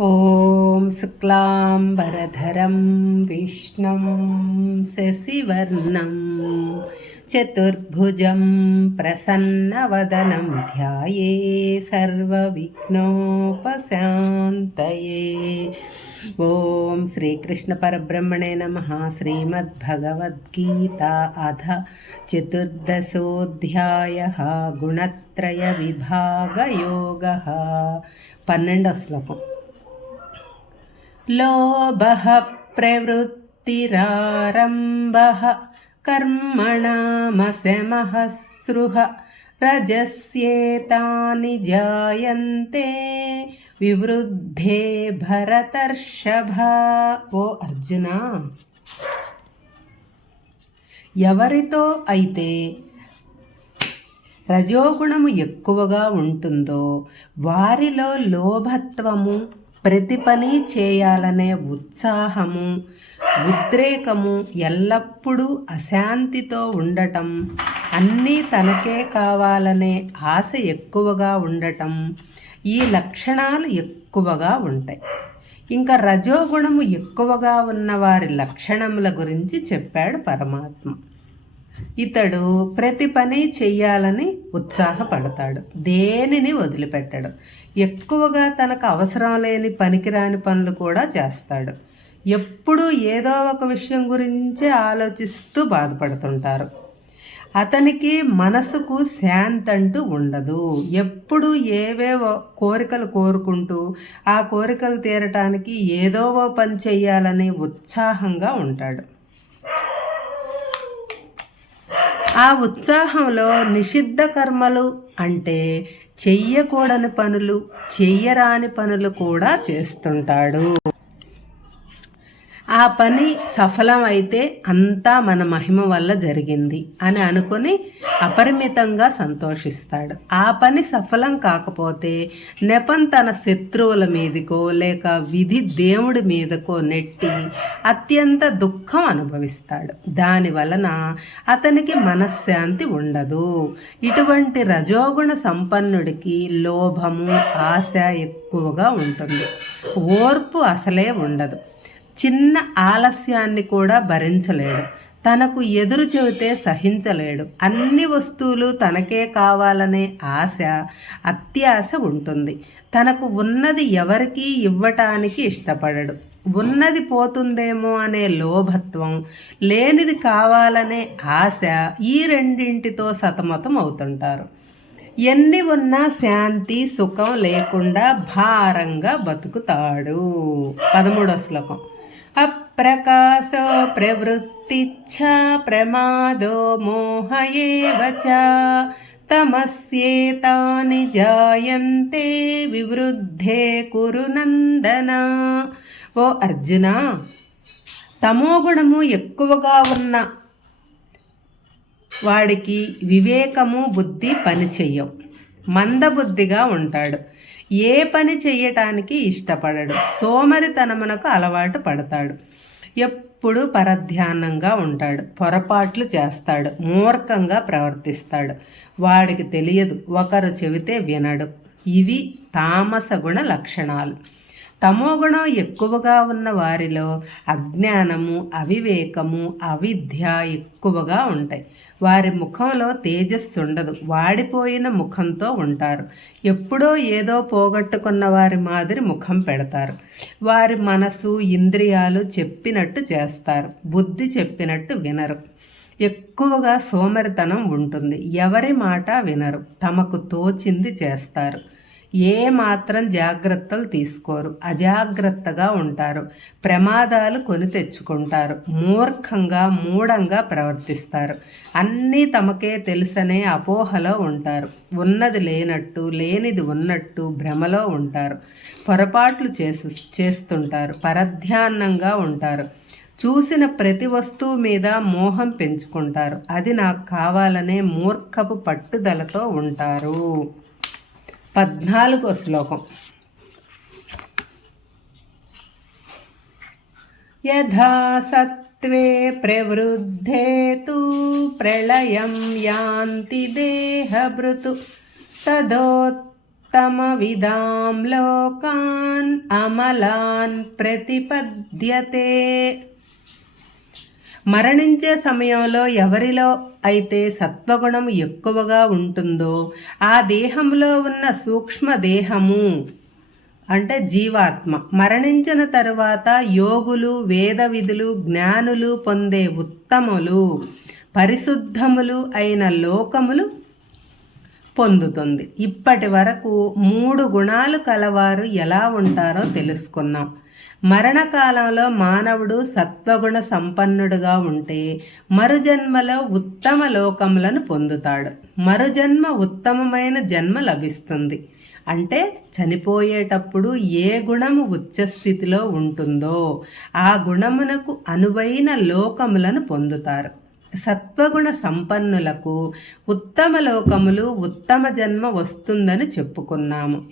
ॐ शुक्लाम्बरधरं विष्णुं शशिवर्णं चतुर्भुजं प्रसन्नवदनं ध्याये सर्वविघ्नोपशान्तये। ॐ श्रीकृष्णपरब्रह्मणे नमः। श्रीमद्भगवद्गीता अथ चतुर्दशोऽध्यायः गुणत्रयविभागयोगः। पन्नेण्डव श्लोकम्। लोभः प्रवृत्तिरारम्भः कर्मणामशमः स्रुः रजस्येतानि जायन्ते వివృద్ధే భరతర్షభ ఓ అర్జున ఎవరితో అయితే రజోగుణము ఎక్కువగా ఉంటుందో వారిలో లోభత్వము ప్రతి పని చేయాలనే ఉత్సాహము ఉద్రేకము ఎల్లప్పుడూ అశాంతితో ఉండటం అన్నీ తనకే కావాలనే ఆశ ఎక్కువగా ఉండటం ఈ లక్షణాలు ఎక్కువగా ఉంటాయి. ఇంకా రజోగుణము ఎక్కువగా ఉన్న వారి లక్షణముల గురించి చెప్పాడు పరమాత్మ. ఇతడు ప్రతి పని చెయ్యాలని ఉత్సాహపడతాడు. దేనిని వదిలిపెట్టడు. ఎక్కువగా తనకు అవసరం లేని పనికిరాని పనులు కూడా చేస్తాడు. ఎప్పుడూ ఏదో ఒక విషయం గురించే ఆలోచిస్తూ బాధపడుతుంటారు. అతనికి మనసుకు శాంతి అంటూ ఉండదు. ఎప్పుడు ఏవేవో కోరికలు కోరుకుంటూ ఆ కోరికలు తీరటానికి ఏదో పని చెయ్యాలని ఉత్సాహంగా ఉంటాడు. ఆ ఉత్సాహంలో నిషిద్ధ కర్మలు అంటే చెయ్యకూడని పనులు చెయ్యరాని పనులు కూడా చేస్తుంటాడు. ఆ పని సఫలం అయితే అంతా మన మహిమ వల్ల జరిగింది అని అనుకుని అపరిమితంగా సంతోషిస్తాడు. ఆ పని సఫలం కాకపోతే నెపం తన శత్రువుల మీదకో లేక విధి దేవుడి మీదకో నెట్టి అత్యంత దుఃఖం అనుభవిస్తాడు. దాని వలన అతనికి మనశ్శాంతి ఉండదు. ఇటువంటి రజోగుణ సంపన్నుడికి లోభము ఆశ ఎక్కువగా ఉంటుంది. ఓర్పు అసలే ఉండదు. చిన్న ఆలస్యాన్ని కూడా భరించలేడు. తనకు ఎదురు చెబితే సహించలేడు. అన్ని వస్తువులు తనకే కావాలనే ఆశ అత్యాశ ఉంటుంది. తనకు ఉన్నది ఎవరికీ ఇవ్వటానికి ఇష్టపడడు. ఉన్నది పోతుందేమో అనే లోభత్వం లేనిది కావాలనే ఆశ ఈ రెండింటితో సతమతం అవుతుంటారు. ఎన్ని ఉన్నా శాంతి సుఖం లేకుండా భారంగా బతుకుతాడు. పదమూడో శ్లోకం. అప్రకాశో ప్రవృత్తిచ్ఛా ప్రమాదో మోహ ఏవ చ తమస్యేతాని జాయంతే వివృద్ధే కురునందన ఓ అర్జున తమోగుణము ఎక్కువగా ఉన్న వాడికి వివేకము బుద్ధి పనిచెయ్యవు మందబుద్ధిగా ఉంటాడు. ఏ పని చేయటానికి ఇష్టపడడు. సోమరితనమునకు అలవాటు పడతాడు. ఎప్పుడు పరధ్యానంగా ఉంటాడు. పొరపాట్లు చేస్తాడు. మూర్ఖంగా ప్రవర్తిస్తాడు. వాడికి తెలియదు. ఒకరు చెబితే వినడు. ఇవి తామస గుణ లక్షణాలు తమోగుణం ఎక్కువగా ఉన్న వారిలో అజ్ఞానము అవివేకము అవిద్య ఎక్కువగా ఉంటాయి. వారి ముఖంలో తేజస్సు ఉండదు వాడిపోయిన ముఖంతో ఉంటారు. ఎప్పుడో ఏదో పోగొట్టుకున్న వారి మాదిరి ముఖం పెడతారు. వారి మనసు ఇంద్రియాలు చెప్పినట్టు చేస్తారు. బుద్ధి చెప్పినట్టు వినరు. ఎక్కువగా సోమరితనం ఉంటుంది. ఎవరి మాట వినరు. తమకు తోచింది చేస్తారు. ఏ మాత్రం జాగ్రత్తలు తీసుకోరు. అజాగ్రత్తగా ఉంటారు. ప్రమాదాలు కొని తెచ్చుకుంటారు. మూర్ఖంగా మూఢంగా ప్రవర్తిస్తారు. అన్నీ తమకే తెలుసనే అపోహలో ఉంటారు. ఉన్నది లేనట్టు లేనిది ఉన్నట్టు భ్రమలో ఉంటారు. పొరపాట్లు చేసు చేస్తుంటారు. పరధ్యాన్నంగా ఉంటారు. చూసిన ప్రతి వస్తువు మీద మోహం పెంచుకుంటారు. అది నాకు కావాలనే మూర్ఖపు పట్టుదలతో ఉంటారు. పద్నాలుగో శ్లోకం. యథా సత్వే ప్రవృద్ధే తు ప్రళయం యాంతి దేహభృతు తదోత్తరమాగచ్చతి లోకాన్ అమలాన్ ప్రతిపద్యతే. మరణించే సమయంలో ఎవరిలో అయితే సత్వగుణం ఎక్కువగా ఉంటుందో ఆ దేహంలో ఉన్న సూక్ష్మ దేహము అంటే జీవాత్మ మరణించిన తరువాత యోగులు వేద విధులు జ్ఞానులు పొందే ఉత్తములు పరిశుద్ధములు అయిన లోకములు పొందుతుంది. ఇప్పటి వరకు మూడు గుణాలు కలవారు ఎలా ఉంటారో తెలుసుకున్నాం మరణకాలంలో మానవుడు సత్వగుణ సంపన్నుడుగా ఉంటే మరుజన్మలో ఉత్తమ లోకములను పొందుతాడు. మరుజన్మ ఉత్తమమైన జన్మ లభిస్తుంది. అంటే చనిపోయేటప్పుడు ఏ గుణము ఉచ్చస్థితిలో ఉంటుందో ఆ గుణమునకు అనువైన లోకములను పొందుతారు. సత్వగుణ సంపన్నులకు ఉత్తమ లోకములు ఉత్తమ జన్మ వస్తుందని చెప్పుకున్నాము.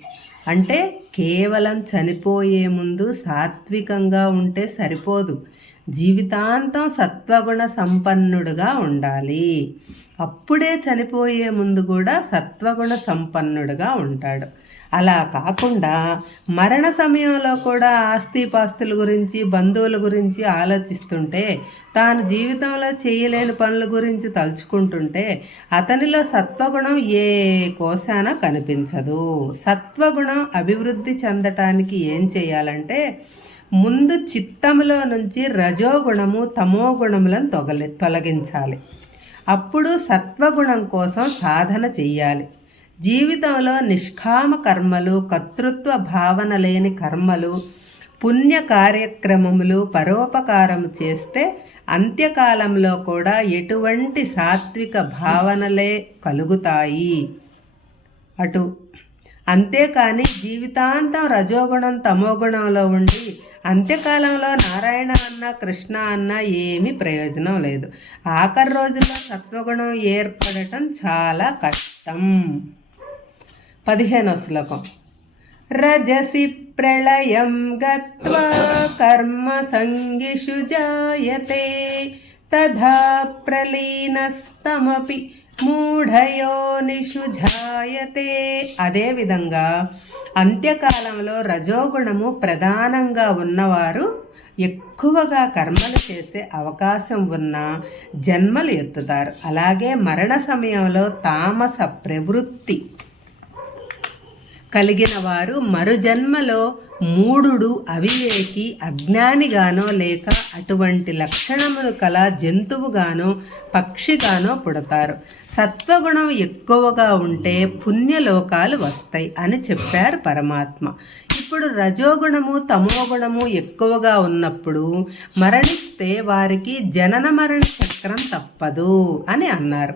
అంటే కేవలం చనిపోయే ముందు సాత్వికంగా ఉంటే సరిపోదు. జీవితాంతం సత్వగుణ సంపన్నుడుగా ఉండాలి. అప్పుడే చనిపోయే ముందు కూడా సత్వగుణ సంపన్నుడుగా ఉంటాడు. అలా కాకుండా మరణ సమయంలో కూడా ఆస్తిపాస్తుల గురించి బంధువుల గురించి ఆలోచిస్తుంటే తాను జీవితంలో చేయలేని పనుల గురించి తలుచుకుంటుంటే అతనిలో సత్వగుణం ఏ కోశాన కనిపించదు. సత్వగుణం అభివృద్ధి చెందటానికి ఏం చేయాలంటే ముందు చిత్తములో నుంచి రజోగుణము తమోగుణములను తొగలి తొలగించాలి. అప్పుడు సత్వగుణం కోసం సాధన చెయ్యాలి. జీవితంలో నిష్కామ కర్మలు కర్తృత్వ భావన లేని కర్మలు పుణ్య కార్యక్రమములు పరోపకారము చేస్తే అంత్యకాలంలో కూడా ఎటువంటి సాత్విక భావనలే కలుగుతాయి. అటు అంతేకాని జీవితాంతం రజోగుణం తమోగుణంలో ఉండి అంత్యకాలంలో నారాయణ అన్న కృష్ణ అన్న ఏమీ ప్రయోజనం లేదు. ఆఖరి రోజుల్లో సత్వగుణం ఏర్పడటం చాలా కష్టం. పదిహేనో శ్లోకం. రజసి ప్రళయం గత్వా కర్మ సంగిషు జాయతే తథా ప్రలీనస్తమపి మూఢయోనిషు జాయతే. అదేవిధంగా అంత్యకాలంలో రజోగుణము ప్రధానంగా ఉన్నవారు ఎక్కువగా కర్మలు చేసే అవకాశం ఉన్న జన్మలు ఎత్తుతారు. అలాగే మరణ సమయంలో తామస ప్రవృత్తి. కలిగిన వారు మరుజన్మలో మూఢుడు అవివేకి అజ్ఞానిగానో లేక అటువంటి లక్షణములు కల జంతువుగానో పక్షిగానో పుడతారు. సత్వగుణం ఎక్కువగా ఉంటే పుణ్యలోకాలు వస్తాయి అని చెప్పారు పరమాత్మ. ఇప్పుడు రజోగుణము తమోగుణము ఎక్కువగా ఉన్నప్పుడు మరణిస్తే వారికి జనన మరణ చక్రం తప్పదు అని అన్నారు.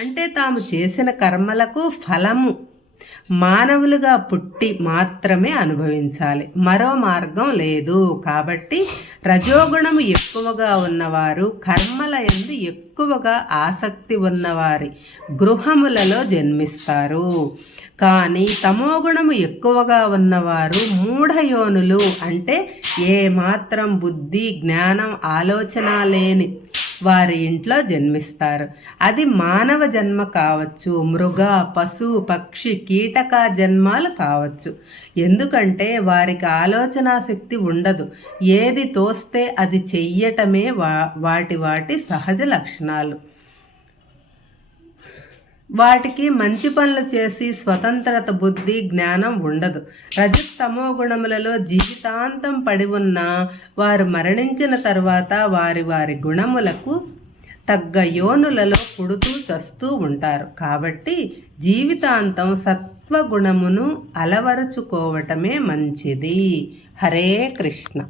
అంటే తాము చేసిన కర్మలకు ఫలము మానవులుగా పుట్టి మాత్రమే అనుభవించాలి. మరో మార్గం లేదు. కాబట్టి రజోగుణము ఎక్కువగా ఉన్నవారు కర్మల ఎందు ఎక్కువగా ఆసక్తి ఉన్నవారి గృహములలో జన్మిస్తారు. కానీ తమోగుణము ఎక్కువగా ఉన్నవారు మూఢయోనులు అంటే ఏ మాత్రం బుద్ధి జ్ఞానం ఆలోచన లేని వారి ఇంట్లో జన్మిస్తారు. అది మానవ జన్మ కావచ్చు మృగ పశు పక్షి కీటక జన్మాలు కావచ్చు. ఎందుకంటే వారికి ఆలోచన శక్తి ఉండదు. ఏది తోస్తే అది చెయ్యటమే వా వాటి వాటి సహజ లక్షణాలు. వాటికి మంచి పనులు చేసి స్వతంత్రత బుద్ధి జ్ఞానం ఉండదు. రజస్తమో గుణములలో జీవితాంతం పడి ఉన్న వారు మరణించిన తర్వాత వారి వారి గుణములకు తగ్గ యోనులలో పుడుతూ చస్తూ ఉంటారు. కాబట్టి జీవితాంతం సత్వగుణమును అలవరుచుకోవటమే మంచిది. హరే కృష్ణ.